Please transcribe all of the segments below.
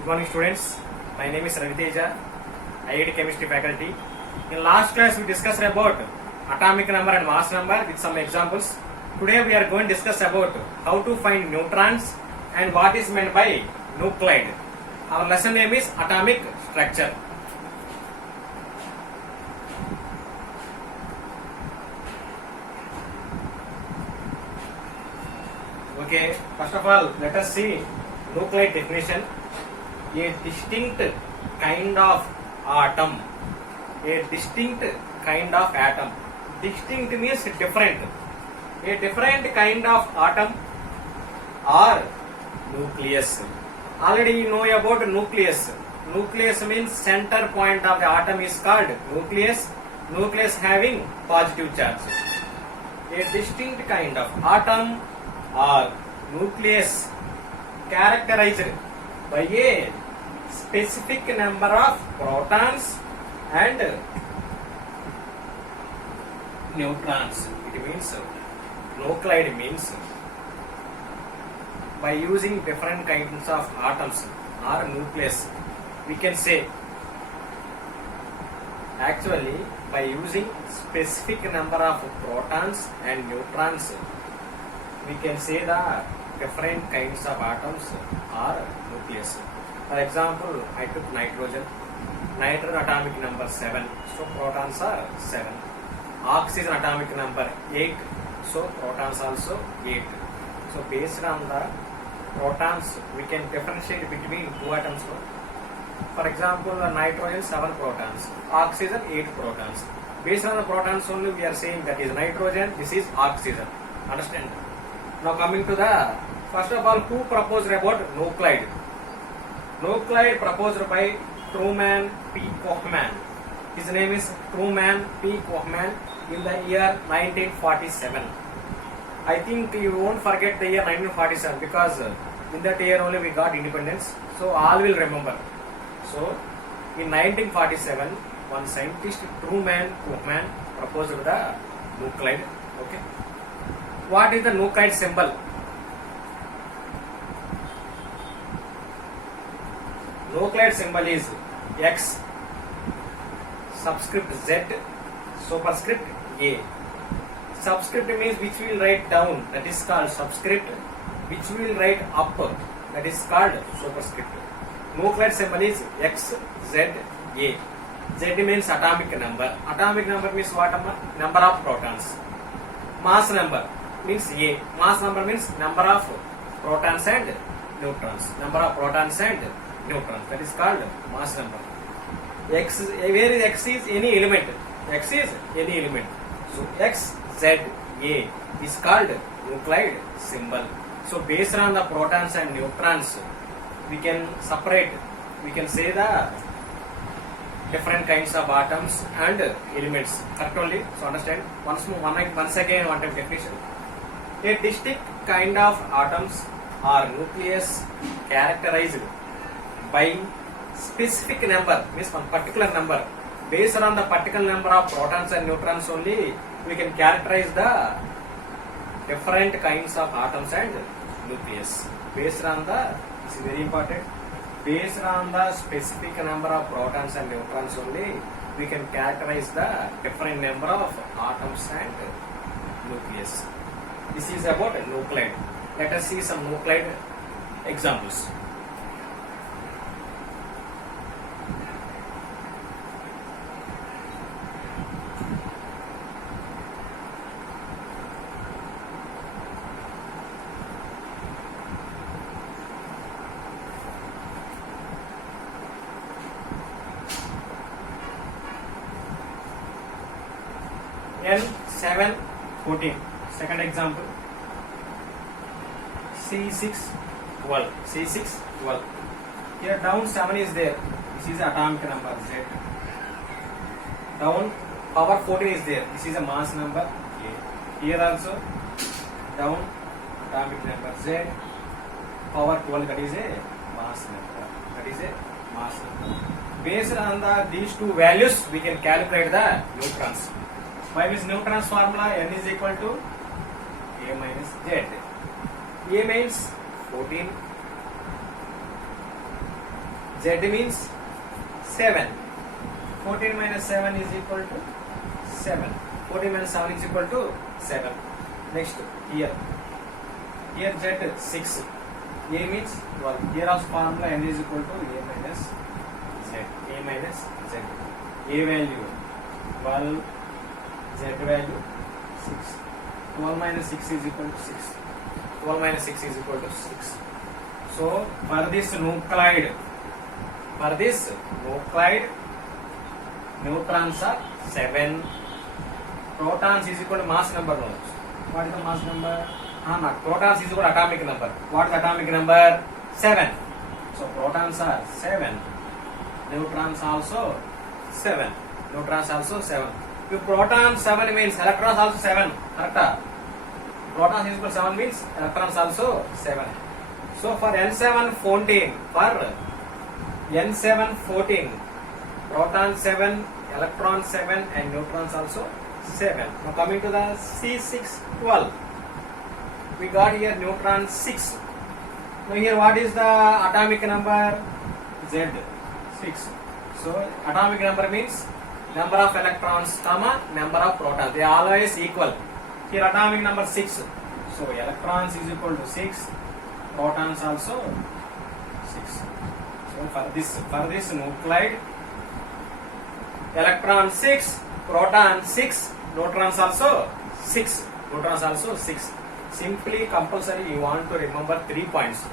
Good morning, students. My name is Raviteja, IIT Chemistry faculty. In last class, we discussed about atomic number and mass number with some examples. Today, we are going to discuss about how to find neutrons and what is meant by nuclide. Our lesson name is atomic structure. Okay, first of all, let us see nuclide definition. A distinct kind of atom. A distinct kind of atom. Distinct means different. A different kind of atom or nucleus. Already you know about nucleus. Nucleus means center point of the atom is called nucleus. Nucleus having positive charge. A distinct kind of atom or nucleus characterized by a specific number of protons and neutrons. It means nuclide means by using different kinds of atoms or nucleus, we can say actually by using specific number of protons and neutrons, we can say the different kinds of atoms or nucleus. For example, I took nitrogen. Nitrogen atomic number 7, so protons are 7. Oxygen atomic number 8, so protons also 8. So based on the protons, we can differentiate between two atoms. For example, nitrogen 7 protons, oxygen 8 protons. Based on the protons only, we are saying that is nitrogen, this is oxygen. Understand? Now coming to the, first of all, who proposed about nuclide? Nuclide proposed by Truman P. Kochman. His name is Truman P. Kochman in the year 1947. I think you won't forget the year 1947 because in that year only we got independence. So all will remember. So in 1947, one scientist Truman Kochman proposed the nuclide. Okay. What is the nuclide symbol? Nuclide symbol is X, subscript Z, superscript A. Subscript means which we will write down, that is called subscript. Which we will write up, that is called superscript. Nuclide symbol is X, Z, A. Z means atomic number. Atomic number means what? Number of protons. Mass number means A. Mass number means number of protons and neutrons. Number of protons and neutrons. That is called mass number. X, where is X is any element. X is any element. So X, Z, A is called nuclide symbol. So based on the protons and neutrons, we can separate. We can say the different kinds of atoms and elements. Correct only. So understand. Once again, one time definition. A distinct kind of atoms or nucleus characterized by specific number, means one particular number. Based on the particular number of protons and neutrons only, we can characterize the different kinds of atoms and nucleus. Based on the, this is very important, based on the specific number of protons and neutrons only, we can characterize the different number of atoms and nucleus. This is about nuclide. Let us see some nuclide examples. N714. Second example. C612. C612. Here down 7 is there. This is atomic number Z. Down power 14 is there. This is a mass number A. Here also down atomic number Z. Power 12, that is a mass number. That is a mass number. Based on these two values, we can calculate the neutrons. By which neutrons formula N is equal to A minus Z. A means 14, Z means 7. 14 minus 7 is equal to 7. 14 minus 7 is equal to 7. Next, here Z 6. A means 12. Here also formula n is equal to A minus Z. A minus Z. A value 12. Z value 6. 12 minus 6 is equal to 6. 12 minus 6 is equal to 6. So for this nuclide, neutrons are 7. Protons is equal to mass number. What is the mass number? Protons is equal to atomic number. What is the atomic number? 7. So protons are 7. Neutrons also 7. If protons 7 means electrons also 7. Correct? Protons is equal to 7 means electrons also 7. So for N714, proton 7, electron 7 and neutrons also 7. Now coming to the C612. We got here neutron 6. Now here what is the atomic number? Z 6. So atomic number means number of electrons comma number of protons. They are always equal. Here atomic number 6. So electrons is equal to 6. Protons also 6. So for this nuclide, electron 6, proton 6, neutrons also 6. Simply compulsory you want to remember 3 points.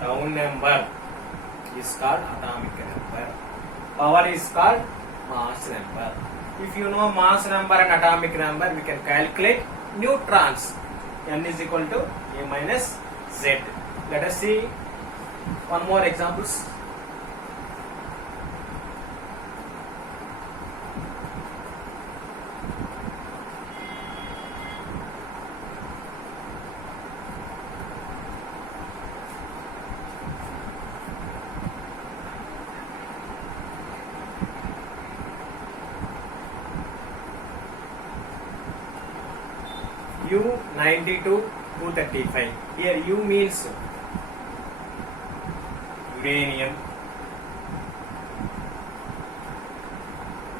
Down number is called atomic number. Power is called mass number. If you know mass number and atomic number, we can calculate neutrons. N is equal to A minus Z. Let us see one more examples. U92 235. Here U means uranium.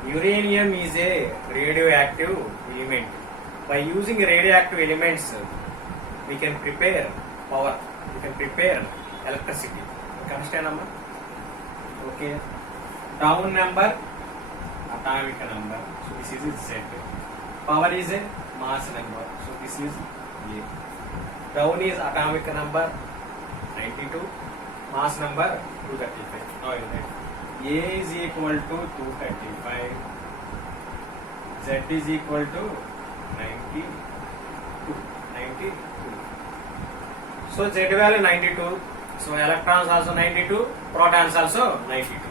Uranium is a radioactive element. By using radioactive elements, we can prepare power. We can prepare electricity. You can understand number? Okay. Down number, atomic number. So this is Z. Power is a mass number. So this is A. Down is atomic number 92. Mass number 235. Now you write A is equal to 235. Z is equal to 92. So Z value 92. So electrons also 92. Protons also 92.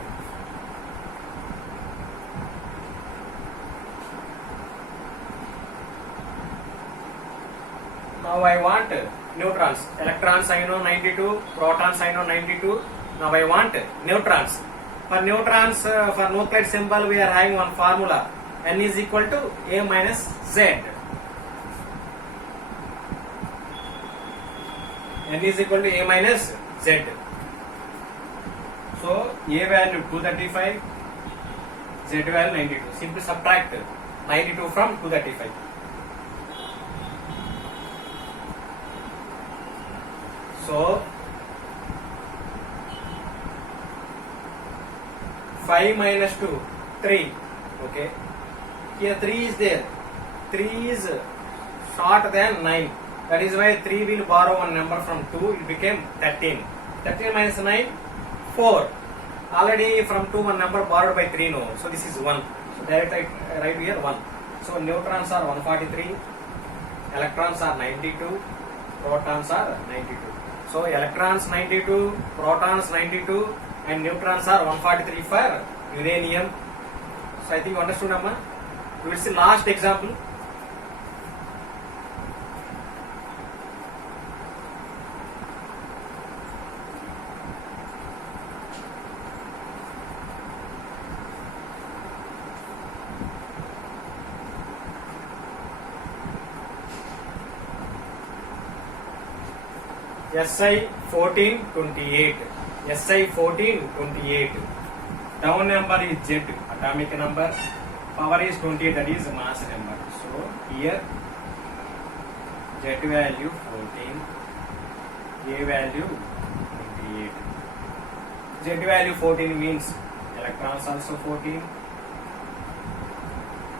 Now I want neutrons. Electrons I know 92, protons I know 92. Now I want neutrons. For neutrons, for nuclide symbol we are having one formula. N is equal to A minus Z. N is equal to A minus Z. So A value 235, Z value 92. Simply subtract 92 from 235. So 5 minus 2, 3. Okay. Here 3 is there. 3 is shorter than 9. That is why 3 will borrow one number from 2. It became 13. 13 minus 9, 4. Already from 2 one number borrowed by 3 no. So this is 1. So direct right here 1. So neutrons are 143. Electrons are 92. Protons are 92. So electrons 92, protons 92 and neutrons are 143 for uranium. So I think you understood, Amma. We will see last example. SI 1428. Si 14, 28. Down number is Z, atomic number. Power is 28, that is mass number. So here Z value 14, A value 28. Z value 14 means electrons also 14,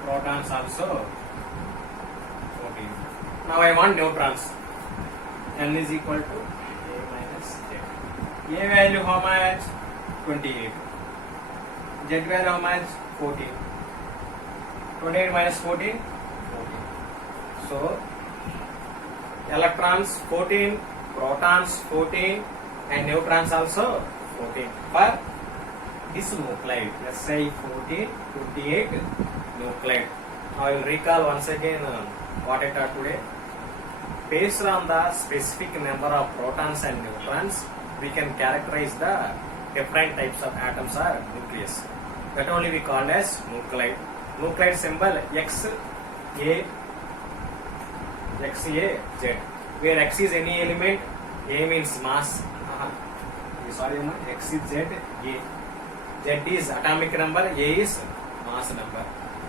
protons also 14. Now I want neutrons. N is equal to A minus Z. A value how much? 28. Z value how much? 14. 28 minus 14? 14. So, electrons 14, protons 14 and neutrons also 14 for this nuclide. Si 14, 28 nuclide. I will recall once again what I taught today. Based on the specific number of protons and neutrons, we can characterize the different types of atoms or nucleus. That only we call as nuclide. Nuclide symbol Xa, Z. Where X is any element, A means mass. Sorry, X is Z, A. Z is atomic number, A is mass number.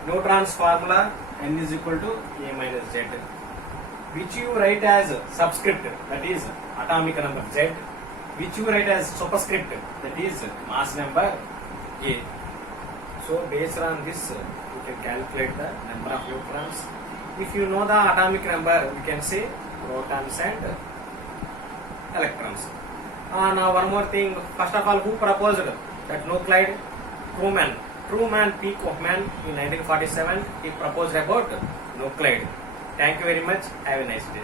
Neutron's formula N is equal to A minus Z, which you write as subscript, that is atomic number Z, which you write as superscript, that is mass number A. So based on this, you can calculate the number of neutrons. If you know the atomic number, we can say protons and electrons. Now one more thing. First of all, who proposed that nuclide? Truman P. Kohman in 1947, he proposed about nuclide. Thank you very much. Have a nice day.